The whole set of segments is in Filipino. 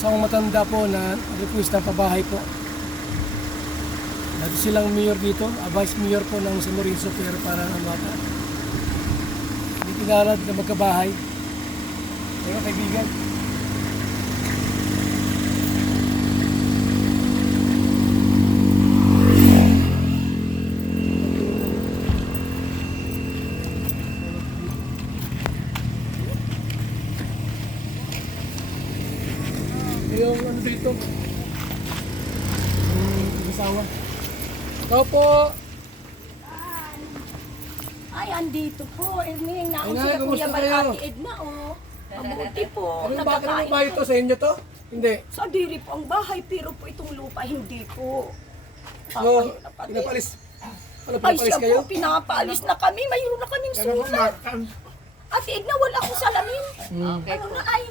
Isang matanda po na request ng pabahay po. Dati silang mayor dito, vice mayor po ng San Lorenzo pero para ang bata. Hindi pinalad na magkabahay. Pero kaibigan. Yung ano dito? Yung asawa. Ikaw po. Ay, andito po. Ning Ay, naon Nay, sila kumusta Kuya Bal, kayo? Ate Edna, oh. Mabuti po. Ano ba Nagkakain bahay po. to sa inyo to? Hindi. Sa diri po ang bahay, pero po itong lupa, hindi po. So, Papahirap na pati. pinapalis. Ano, Ay, pinapalis siya kayo? po, pinapaalis na kami. Mayroon na kaming sulat. Ate Edna, wala akong salamin. Ano na ay?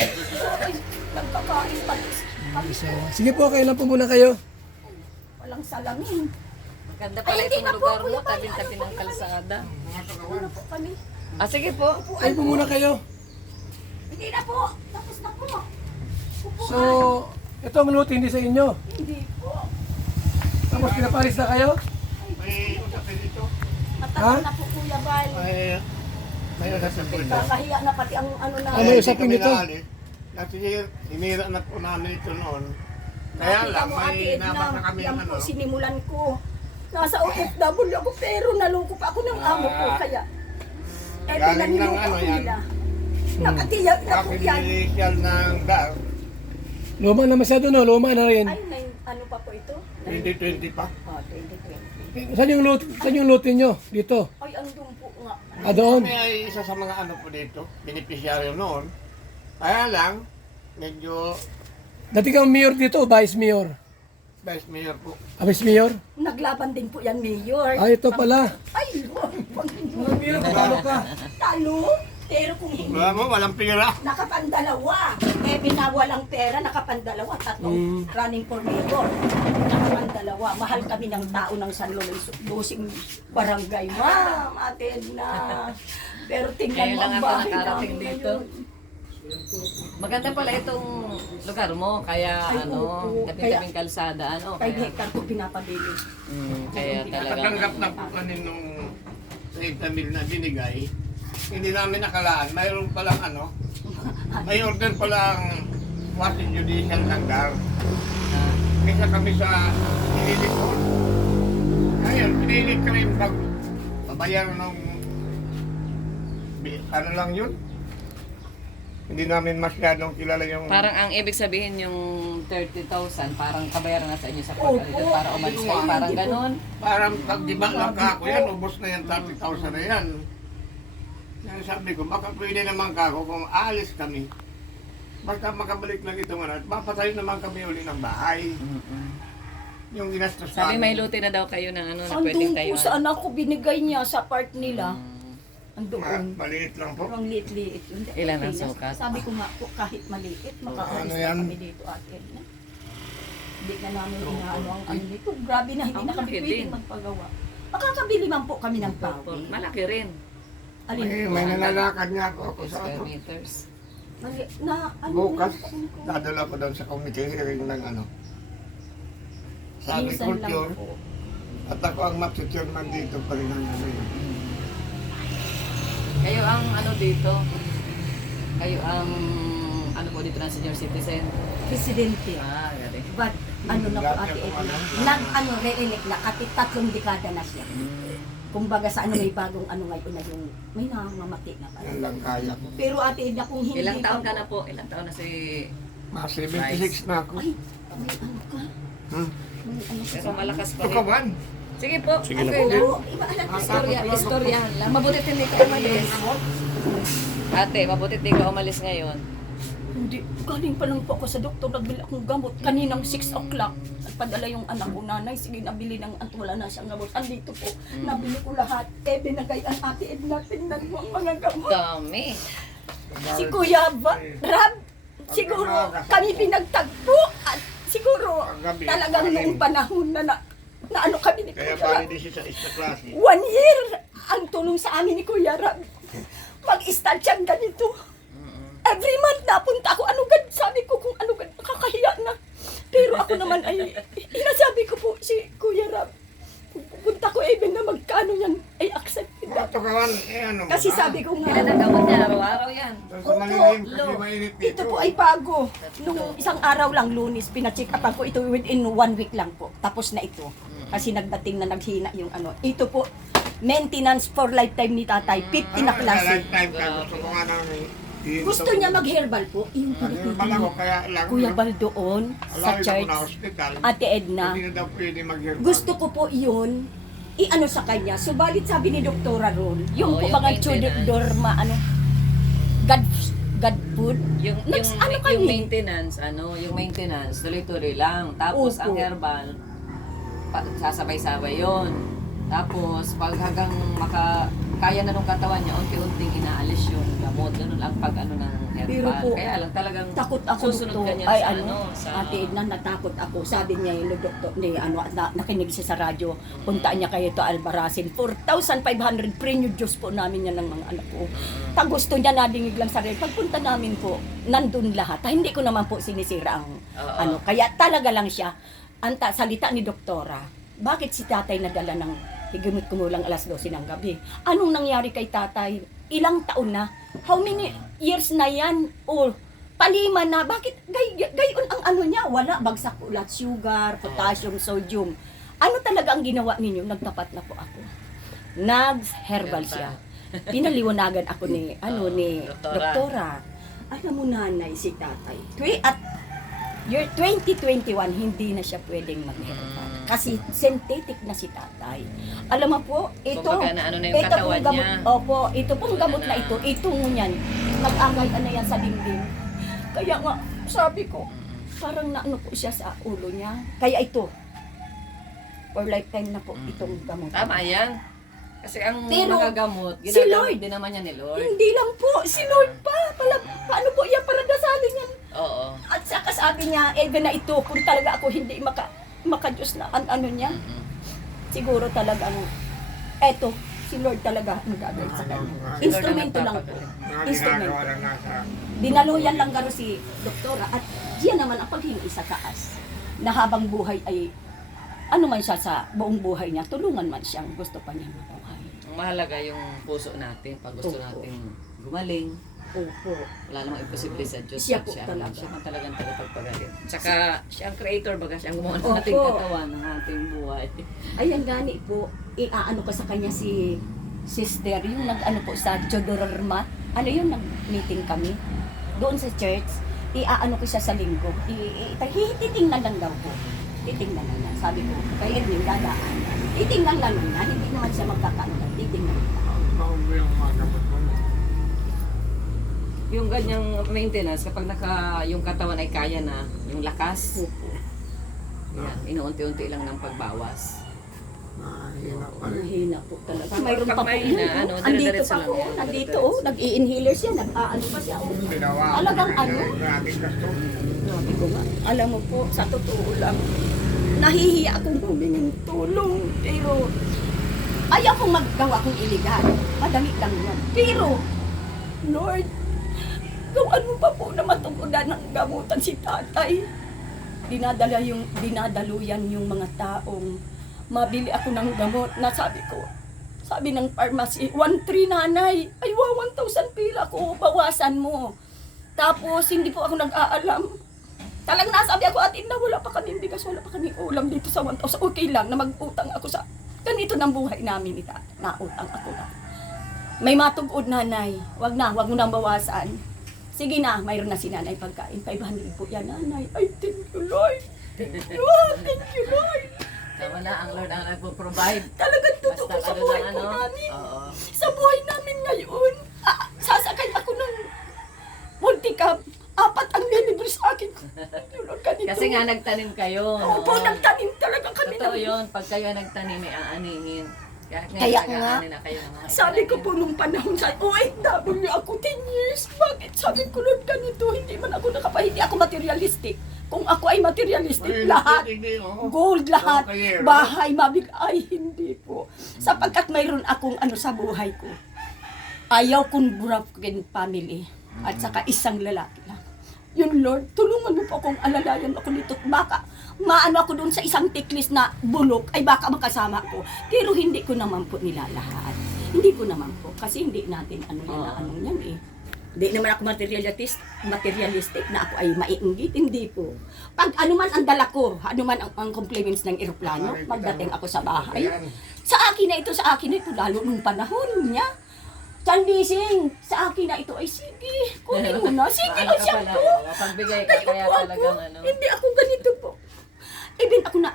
Ay, nagkakain pa kami. Sige po, kayo lang po muna kayo. Walang salamin. Maganda pala Ay, hindi itong na po, lugar mo, Kuya Bal. tabi-tabi ng kalsada. Ano po kami? Ah, sige po. Kayo po muna kayo. Hindi na po. Tapos na po. Upuan. So, ito ang luto hindi sa inyo. Hindi po. Tapos pinapalis na kayo? Matagal na po, Kuya Bal. May sasabihin na. Kakahiya na pati ang ano na. Ano yung usapin nito? Kasi hinira na po namin ito noon. Kaya Nakita lang, mo, Ate may Edna, naman na kami yan ano. po sinimulan ko. Nasa OFW ako pero naloko pa ako ng amo ko. Kaya, Galing ng pinaniloko ano ko yan. nila. Nakatiyak na po yan. Kapilisyal ng DAR, Luma na masyado no, luma na rin. Ay, ano pa po ito? 2020 pa. Oh, 2020. Saan yung luto nyo? Dito? Ay, andun po nga. Ah, doon? Kami ay isa sa mga ano po dito, beneficiaryo noon. Kaya lang, medyo Dati kang mayor dito o vice mayor? vice mayor po. Ah, vice mayor? Naglaban din po yan, Mayor. Ah, ito pala. Ay, Mga mayor, patalo ka. talo. Pero kung hindi, Wala mo, walang pira. nakapandalawa. Eh, binawalang pera, nakapandalawa. Tatlong running for mayor. Nakapandalawa. Mahal kami ng tao ng San Lorenzo. Dosing barangay. Ma'am, atin na. Pero tingnan Ngayon mo lang ang ako bahay nakarating namin dito. ngayon. Maganda pala itong lugar mo, kaya Ay, ano, opo. tabi-tabing kalsada, ano. 5 hectare ko pinapabili. Kaya talaga. Nakatanggap na po kami nung 30 mil na binigay. Hindi namin nakalaan. Mayroon palang ano, may order palang quasi judicial ng DAR. Kaya kami sa pinilit ko. Ngayon, pinilit kami pabayaran ng ano lang yun. Hindi namin masyadong kilala yung Parang ang ibig sabihin yung 30,000, parang kabayaran na sa inyo sa pagkalitan para umalis kayo, parang ganon. parang pag di ba lang kako yan, ubos na yan, 30,000 na yan. Kaya sabi ko, baka pwede naman kako kung aalis kami. Basta makabalik lang ito nga, mapatayo naman kami uli ng bahay. Yung ginastos Sabi may namin. luti na daw kayo ng ano na Andun pwedeng po tayo. sa anak ko, binigay niya sa part nila. Andoon. Maliit lang po. Parang liit-liit. Hindi, Ilan ang okay. sukat? Sabi ko nga po, kahit maliit, makaalis Ano na yan? kami dito ate. Hindi na namin inaano ang ano dito. Grabe na, hindi Ang na kami laki pwedeng din. magpagawa. Makakabili man po kami ng pawi. Malaki rin. Alin May nalalakad nga ako sa Square ano. meters. na ano Bukas, na ano ko. dadala ko doon sa committee hearing ng ano. Sa Minsan lang agriculture. po. At ako ang chairman dito pa rin ang ano yun. Kayo ang ano dito? Kayo ang ano po dito ng senior citizen? Presidente. Ah, galing. But ano na po ate Edna. Nag re-elect na, kasi 3 dekada na siya. Kumbaga sa ano may bagong ano ngayon na yung may namamati na pala. Yan lang kaya ko. Pero ate Edna kung hindi Ilang taon pa ka na po? Ilang taon na si... Mga 76 na ako. Ay, may ano ka? Hmm. May ano ka? Pero malakas pa Ito ka rin. ban? Sige po. Sige na okay po. lang. Oo, iba alam ko. Istorya lang. Mabuti hindi ka umalis. Ate, mabuti hindi ka umalis ngayon. Hindi, galing pa lang po ako sa doktor, nagbili akong gamot. Kaninang 6 o'clock, nagpadala yung anak ko, nanay, sige, nabili ng wala na siyang gamot. Andito po, nabili ko lahat. Eh, binagay ang ate Edna, tingnan mo ang mga gamot. Dami. Si Kuya Rab, siguro kami pinagtagpo at siguro talagang noong panahon na ano kami ni Kaya Kuya Rab. bali din siya sa klase. 1 year ang tulong sa amin ni Kuya Rab. Mag-start siyang ganito. Every month napunta ako, ano sabi ko kung ano naman ay, inasabi ko po si Kuya Rab, pupunta ko even na magkano yan ay accepted. Ito kawan, ano mo Kasi na? sabi ko nga, Kailan ang gamot niya? Araw-araw yan. Sa malilim, kasi mainit dito. ito po ay bago. Nung isang araw lang, Lunes, pina-check upan ko ito within 1 week lang po. Tapos na ito. Kasi nagdating na naghina yung ano. Ito po, maintenance for lifetime ni tatay. 50 na klase. Lifetime ka, gusto ko nga namin. Gusto niya mag-herbal po. Yung Herbal ako, kaya lang. Kuya Bal doon sa Alayo church. ko na hospital. Ate Edna. Hindi na daw pwede mag-herbal. Gusto ko po yun, i-ano sa kanya. Subalit sabi ni Doktora Ron, yung Oo, po yung mga maintenance. Dorma, God food. Yung Ano yung kami? maintenance, tuloy-tuloy lang. Tapos Opo. ang herbal, sasabay-sabay yon. Tapos pag hanggang kaya na nung katawan niya, unti-unting inaalis yung gamot. Ganun ang pag ano ng Pero herbal. po, Kaya lang talagang Takot ako susunod doktor. ka niyan Ay sa ano, sa Ate Edna, natakot ako. Sabi niya yung doktor, nakinig siya sa radyo. Puntaan niya kayo to Albaracin. 4,500 premium juice po namin yan ng mga anak ko. Pag gusto niya nadingig lang sa rin. Pagpunta namin po, nandun lahat. Hindi ko naman po sinisira ang Oo. ano. Kaya talaga lang siya. Salita ni doktora, bakit si tatay nadala ng higimit kumulang alas 12 ng gabi? Anong nangyari kay tatay? Ilang taon na? How many years na yan? O palima na? Bakit gayon ang ano niya? Wala, bagsak ulat, sugar, potassium, sodium. Ano talaga ang ginawa ninyo? Nagtapat na po ako. Nag-herbal siya. Pinaliwanagan ako ni doktora. Alam mo nanay, si tatay. At year 2021, hindi na siya pwedeng mag-herbal. Kasi synthetic na si tatay. Alam mo po, ito, Kumbaga na ano na yung ito katawan pong gamot, niya. opo, ito pong Wala gamot na na. ito, itong yan, nag-agay na yan sa dingding. Kaya nga, sabi ko, parang naano po siya sa ulo niya. Kaya ito, for lifetime na po itong gamot. Tama yan. Kasi ang Pero, mga gamot, si ginagamit Lord. din naman yan ni Lord. Hindi lang po, si Lord pa. Paano po yan para dasalin yan? Oo. At saka sabi niya, even na ito, kung talaga ako hindi maka-Diyos na ano niya, siguro talagang, eto, si Lord talaga ang gagawin sa kanya. Instrumento lang po. Mga Instrumento. ginagawa lang nasa... Dinaluyan lang garo si doktora at diyan naman ang paghingi sa taas. Na habang buhay ay, ano man siya sa buong buhay niya, tulungan man siyang gusto pa niya mabuhay. Ang mahalaga yung puso natin pag gusto Opo. natin gumaling. Opo. Wala namang imposible sa Diyos. Siya po talaga. Siya ang talagang tagapagpagaling. Tsaka siya ang creator baga siya ang gumawa ng Opo. ating katawan, ng ating buhay. Ayan gani po, iaano ko sa kanya si sister, yung nag-ano po sa Chodororma, ano yun, nag-meeting kami, doon sa church, iaano ko siya sa linggo, titingnan lang daw po, titingnan lang, sabi ko, kay Edwin, dadaan, titingnan lang na, hindi naman siya magkakaano, titingnan lang. Bago yung mga gamot mo. Yung ganyang maintenance, kapag yung katawan ay kaya na, yung lakas, yan, inuunti-unti lang ng pagbawas. Mahina pa rin. Mahina po talaga. Pag- Mayroon pag pa po mahina, yun, ano, andito dire-diretso pa lang po, yan, nandito, dire-diretso. nag-i-inhaler siya, nag-aano pa siya, Ginawa. Talagang ano? Grabe gasto. Sabi ko nga, alam mo po, sa totoo lang, nahihiya akong humingin tulong, pero ayaw kong maggawa kong iligal. Madali lang yun. Pero, Lord, gawan mo pa po na matugunan ng gamutan si tatay. Dinadaluyan yung mga taong mabili ako ng gamot na sabi ng pharmacy, 1,300 nanay, ay 1,000 pila ko, bawasan mo. Tapos, hindi po ako nag-aalam. Talagang nasabi ako, atin na wala pa kaming bigas, wala pa kaming ulam dito sa 1,000. Okay lang na mag-utang ako sa, ganito ng buhay namin ita. Nautang ako na. May matugod nanay, wag mo nang bawasan. Sige na, mayroon na si nanay pagkain. 500 po yan nanay. Ay, thank you Lord. Thank you Lord. Tama na, ang Lord ang nagpo-provide. Talagang totoo Basta sa ano buhay lang, ko ano? namin. Oo. Sa buhay namin ngayon, sasakay ako ng multicab. 4 ang nilibre sa akin. Lord, ganito. Kasi nga nagtanim kayo. no? Opo, nagtanim talaga kami. Totoo yun, pag kayo nagtanim, may aaningin. Kaya nga, na kayo ng mga sabi ko itinanim. po nung panahon sa OFW ako 10 years. Bakit? Sabi ko, Lord, ganito. Hindi man ako hindi ako materialistic. Kung ako ay materialistic, Ay, lahat. hindi, oh. Gold lahat, Okay, oh. bahay, ay hindi po. Sapagkat mayroon akong ano sa buhay ko. Ayaw kong broken family at saka isang lalaki lang. Yun Lord, tulungan mo po akong alalayan ako dito. Baka maano ako doon sa isang tiklis na bulok, ay baka makasama ko. Pero hindi ko naman po nilalahat. Hindi ko naman po. Kasi hindi natin ano yan na anong yan eh. Hindi naman ako materialistic na ako ay maiinggit. Hindi po. Pag ano man ang dala ko, ano man ang compliments ng eroplano, pagdating ako sa bahay, sa akin na ito, lalo nung panahon niya. Chandising, sa akin na ito ay sige, kunin mo na. Sige, Ano ka siya pala, po. pagbigay ka, Kayo kaya po talagang ako. ano. Hindi ako ganito po. Even ako na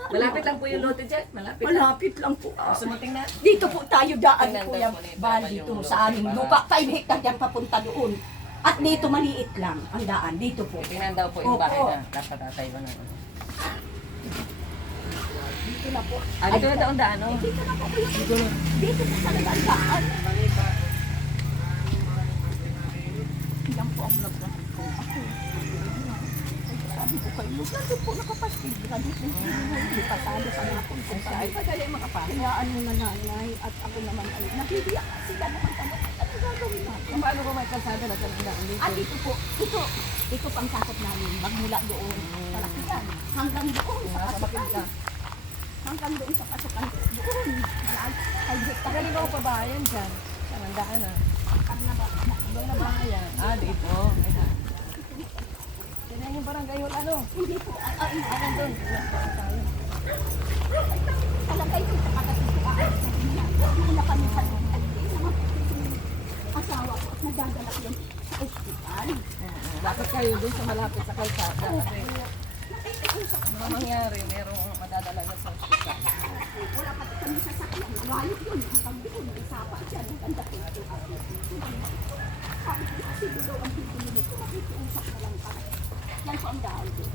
Malapit lang po yung lote dyan. Malapit lang. Malapit lang po. Gusto mo tingnan? Dito po tayo daan Tingnan po daw yung po nito, bali yung dito lupa. sa aming lupa. 5 hectare yan papunta doon. At dito maliit lang ang daan. Dito po. Tingnan daw po yung Opo. bahay na kapatatay ko na. Dito na po. Ah, dito na daw ang daan, no? Dito na po. Dito po talaga ang daan. Yan po ang nagwas ko. Ako. Sabi ko kayo, nandun po nakapastig. Dito hindi pasado sa mga punta. Ay, padali mga pa. Hayaan mo na nanay at ako naman ay nahihiyak. Sila naman kami. Ano gagawin natin? Paano ko may kalsada na dyan ang daan dito? At ito po, ito pang sakop namin. Magmula doon sa lakitan. Hanggang doon sa pasukan. Hanggang doon sa pasukan. Doon. Tagalin ako pabahayan dyan. Saan ang daan ah? Hanggang na bahayan. Ah, dito. Tingnan yung barangay yung ano. Hindi po. Hanggang doon. Talagay ko sa kakatisuan. Hindi na kami sa asawa ko. Nagagalak yun sa ospital. Dapat kayo doon sa malapit sa kalsada. Kasi Nakikiusap ano mangyari, merong madadala na sa ospital. wala pati kami sa sakyan. Walip yun. Hanggang doon. Isapa siya. Naganda po ito. Sabi ko kasi doon ang pipili ko. Nakikiusap na lang kami. Yan po ang dahil doon.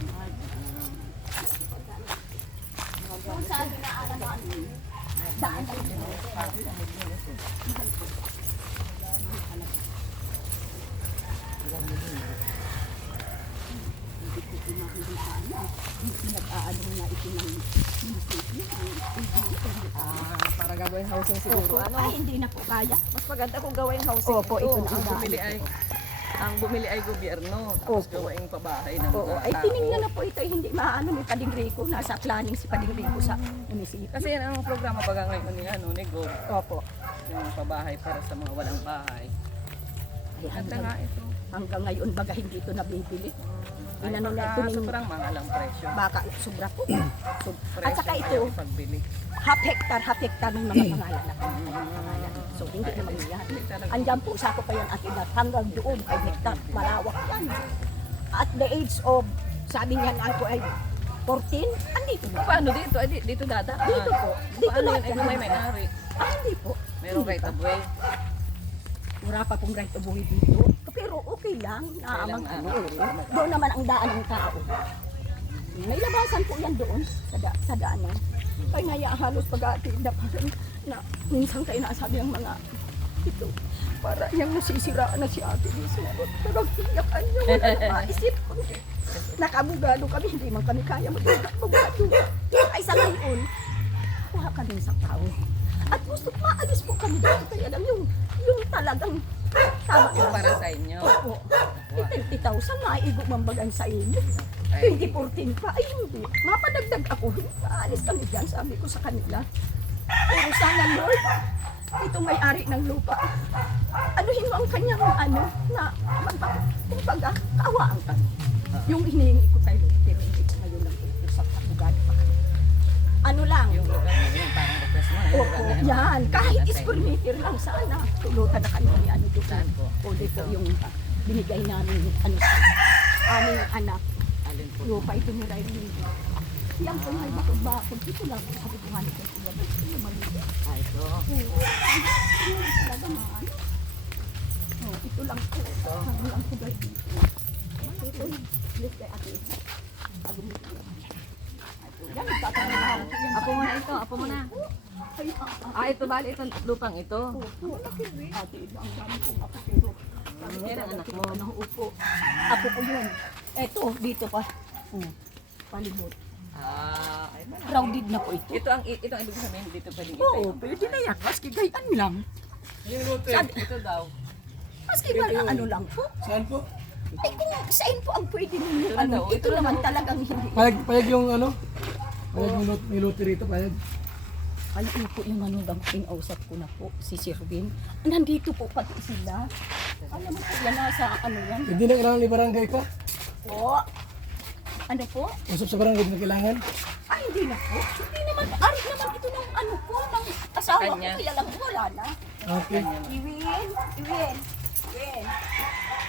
Kung saan dinaanan namin. Daan lang doon. Para gawin housing siguro. Ano? Ay, hindi na po kaya. Mas maganda kung gawin housing. Opo, ito na ang Ang daan. bumili ay gobyerno. Tapos Opo. gawain pabahay ng Oo, mga ay tao. tinignan na po ito, hindi maano ni Pading Rico, nasa planning si Pading Rico sa munisipyo. Kasi yan ang programa baga ngayon ni ano, ni Go. Opo. Yung pabahay para sa mga walang bahay. Ay, Ganda nga ito. hanggang ngayon baga hindi ito nabibili. Ay, Inano na ito ni sobrang mahal ang presyo. baka sobra po. Presyo At saka kaya ito, pagbili. half hectare ng mga pangalan na pangalan. So hindi na mangyayari. Andyan po, sako pa yan at ilat hanggang doon, 5 hectare, malawak yan. At the age of, sabi niya na ako ay 14, andito na. Paano dito? Ay, dito dada? Dito po. Dito Paano lahat yun? Ay, yan. may may-ari. Ah, hindi po. Merong Hindi right pa. of way. Wala pa pong right of way dito. Pero okay lang. Naamang lang, ano. Doon naman ang daan ng tao. May labasan po yan doon sa daanan. Kaya nga halos pag-atiinda pa rin na minsan kayo nasabi ng mga ito. Para yung nasisiraan na si Ate Liz. Parang hiyakan niya. Wala na maisip. Nakabugado kami. Hindi man kami kaya mag-bugado. Ay sa ngayon, kuha kami sa tao. At gusto maalis po kami dito. Kaya lang yung talagang tama Yung na. para sa inyo. Opo. 50,000 maigo mambagan sa inyo. 2014 pa. Ay hindi. Mapadagdag ako. Aalis kami dyan. Sabi ko sa kanila. Pero sana Lord, ito may-ari ng lupa. Anuhin mo ang kanyang ano na kumbaga kaawaan ka. Yung hinihingi ko kay Lord. Pero hindi ko ngayon lang ito sa kabugado pa. Ano lang. Yung lugar na yun, parang request mo. yung Opo, lugar na yun, yan. Kahit para sa inyo. square meter lang sana. Tulutan na kami ni ano doon. Saan po? O dito yung binigay namin ano sa aming anak. Alin po? Lupa ito ni Riley. Yan po may bakod-bakod. Ito lang po sabi ko nga nito. Ito yung maliit. Ah, ito. Oo. Talaga maano. Oh, ito lang po. Sabi lang po guys dito. Ito, lift kay ate. Yan, nagtatanong na ako. Yan, Apo mo na ito, apo mo na. ay, Ah, ito bali, ito lupang ito. ate, ang dami kong ako pero Yan ang anak mo. Upo. Ako po yun. Eto, dito pa. Palibot. Ah, ay ba? Crowded na po ito. Ito ang ibig sabihin dito pwedeng Oo, itayo. pwede na yan. Maski gayan lang. Yung lote. Ito daw. Maski ba ano lang po. Saan po? Ay, kung saan po ang pwede ninyo, Ito na daw, ito naman talagang hindi. Payag yung ano? Payag yung may lote rito, payag. Ano po yung manugang pinausap ko na po, si Sirwin. Nandito po pati sila. Alam mo po yan, nasa ano yan. Hindi na kailangan ni barangay ka. Po. Ano po? Usap sa barangay na kailangan. Ay, hindi na po. Hindi naman, arit naman ito ng ano po, ng asawa ko. Kanya. Kaya lang wala na. Okay. Iwin.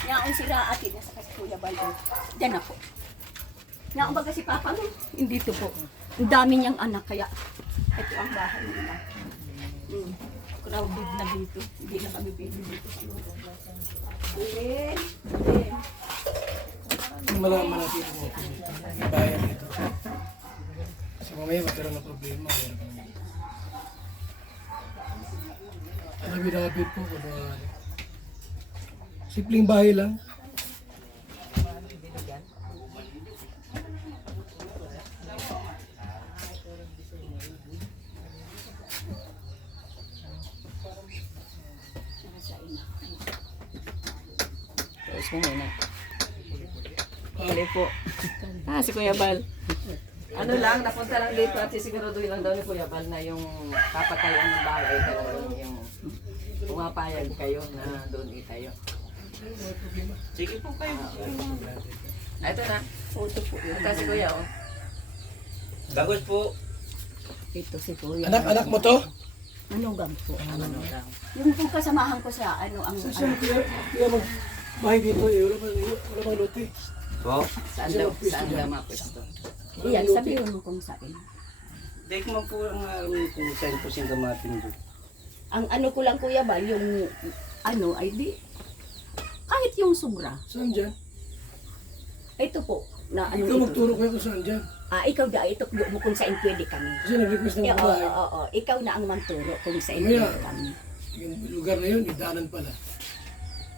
Ngayon sila atin na sa kasi Kuya Baldo. Diyan na po. Ngayon baga si Papa mo, hindi to po. Ang dami niyang anak kaya ito ang bahay nila. Crowded na dito. Hindi na kami pwede dito. Iwin. Malaman natin kung may bayan dito. Kasi mamaya magkaroon ng problema. Labid-labid po kung simpleng bahay lang. Tapos mo muna. Huli po. Si Kuya Bal. Ano lang, napunta lang dito at sisiguraduhin lang daw ni Kuya Bal na yung papatayan ng bahay ay talagang yung pumapayag kayo na doon itayo. Sige po kayo. Ito na. Photo po yun. Ito si Kuya, oh. Gagos po. Ito si Kuya. Anak mo to? Manugang po. Ano lang. Yung po kasamahan ko sa ano ang Saan kaya mag bahay dito eh? Wala bang lote? Po. Saan daw mapwesto? Iyan, sabihin mo kung saan. Dek mo po ang kung saan po siyang gamatin doon. Ang ano ko lang Kuya Bal, yung ano ay di, kahit yung sobra. Saan dyan? Ito po, na ano Ikaw ito. magturo kayo kung saan dyan. Ikaw da, ito mo kung saan pwede kami. Kasi nag-request ng Oo, bahay. oo, ikaw na ang manturo kung saan Mamaya. pwede kami. Yung lugar na yun, idaanan pala.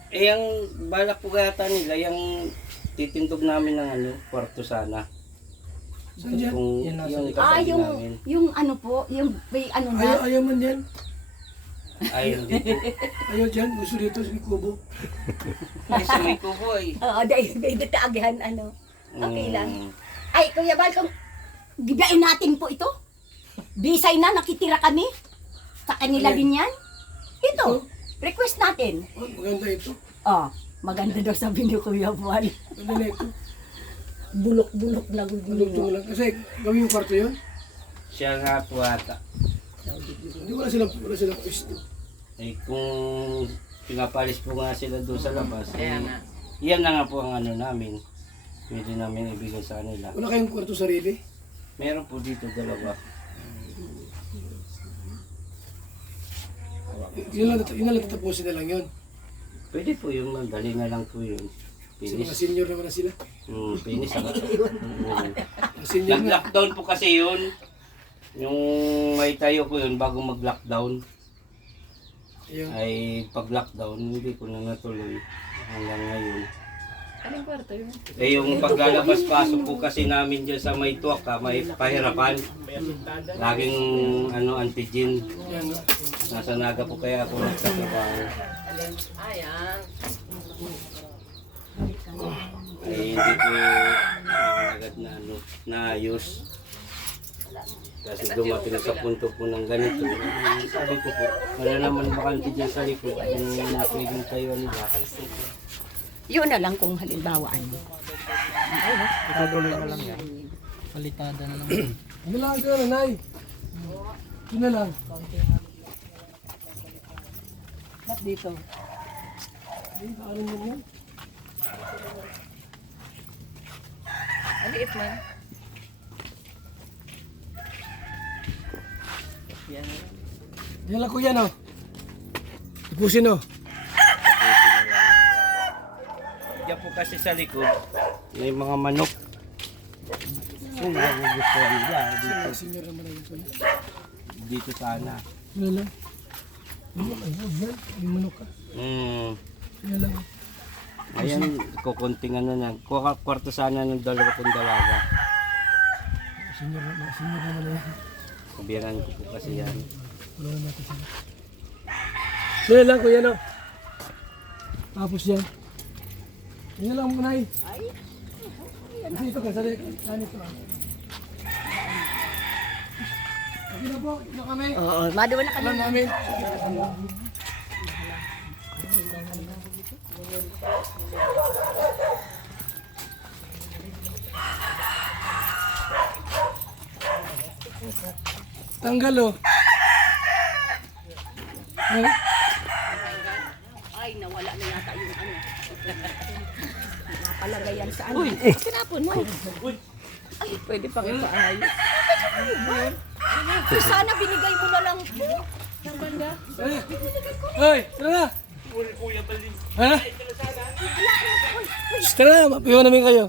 Eh, ang balak po kaya nila, yung titindog namin ng ano, kwarto sana. Saan dyan? Kung yung katabi namin. yung ano po, yung may ano na. Ayaw man yan. Ay, hindi po. Ayaw dyan. Gusto dito sa Kubo. Ay, sa may kubo ay. Oo, dahil may datagihan ano. Okay lang. Mm. Ay, Kuya Bal, kung gibain natin po ito. Bisay na, nakitira kami. Sa kanila Ayan. din yan. Ito, request natin. Oh, maganda ito. Maganda daw sabi ni Kuya Bal. Ganda na ito. Bulok-bulok na Tulog gulo. lang. Kasi gawin yung kwarto yun. Siya nga po ata. Hindi wala silang pwesto. Eh, kung pinapalis po nga sila doon sa labas, Kaya eh, nga. yan na nga po ang ano namin. Pwede namin ibigay sa kanila. Wala kayong kwarto sarili. Meron po dito dalawa. Yun lang tatapusin na lang yun. Pwede po yun, madali na lang po yun. Kasi mga Finish. senior naman na sila. Finish. Mga senior na. Nag-lockdown po kasi yun. Yung may tayo ko yun bago mag-lockdown. Ayun. Ay pag-lockdown, hindi ko na natuloy hanggang ngayon. Anong kwarto yun? Eh yung paglalabas-pasok po kasi namin dyan sa may tuwaka, may pahirapan. Laging ano, antigen. Yan nga. Nasa naga po kaya ako nagtatrabaho. Ayan. Ay hindi ko agad na ano, naayos. Kasi dumating sa punto po ng ganito. Sabi ko po, wala naman bakante dyan sa likod kung napiging tayo nila. Yun na lang kung halimbawa ano. Itutuloy na lang yan. Palitada na lang. Ano lang ito, nanay? Yun na lang. Ba't dito? Ayun, ano mo yun? Aliit man. Yan. Yan lang kuya, no? Ipusin, no? Diyan po kasi sa likod, may mga manok. Yung mga gugustuhan nila, Mga senior naman na yun kuya. dito sana. Yun lang. Yan, yung manok ka. Yun lang. Ayan, kukunting ano na. Kwarto sana ng 2 dalaga. Senior naman na yan. Kabiran ko po kasi yan. Tulungan natin sila. So yan lang kuya, no? Tapos yan. Yun lang muna eh. Kasi ito kasali. Ganito ah. Sige na po. Ito kami. Oo, madawa na kami. Alam namin. Tanggal oh. Ay, Ay, nawala na yata yung ano. Napalagayan sa ano. Uy, tinapon mo. Ay, pwede pang ipaayos. Sana binigay mo na lang po. Hoy, tara na. Ha? Tara na, mapiwan namin kayo.